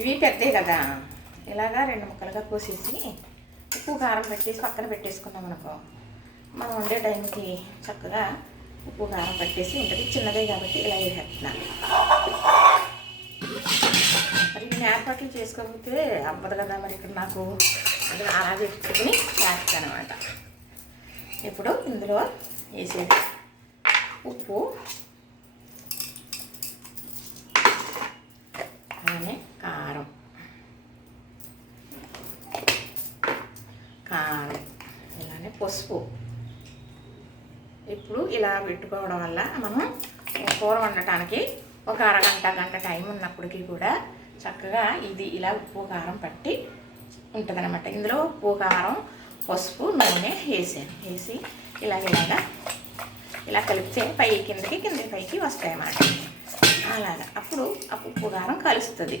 ఇవి పెద్దవి కదా, ఇలాగా 2 ముక్కలుగా కోసేసి ఉప్పు కారం పెట్టేసి పక్కన పెట్టేసుకున్నాం అనుకో, మనం వండే టైంకి చక్కగా ఉప్పు కారం పెట్టేసి ఉంటుంది. చిన్నదే కాబట్టి ఇలా వేసేస్తున్నాను. మరి ఏర్పాట్లు చేసుకోకపోతే అవ్వదు కదా, మరి ఇక్కడ నాకు అది అలా పెట్టుకుని చేస్తాను అనమాట. ఇప్పుడు ఇందులో వేసేది ఉప్పు, అలానే కారం, ఇలానే పసుపు. ఇప్పుడు ఇలా పెట్టుకోవడం వల్ల మనం కూర వండటానికి ఒక గంట టైం ఉన్నప్పటికీ కూడా చక్కగా ఇది ఇలా ఉప్పు కారం పట్టి ఉంటుంది అనమాట. ఇందులో ఉప్పు కారం పసుపు నూనె వేసి ఇలా కలిపితే కిందకి పైకి వస్తాయి అన్నమాట. అలాగా అప్పుడు ఆ ఉప్పు కారం కలుస్తుంది.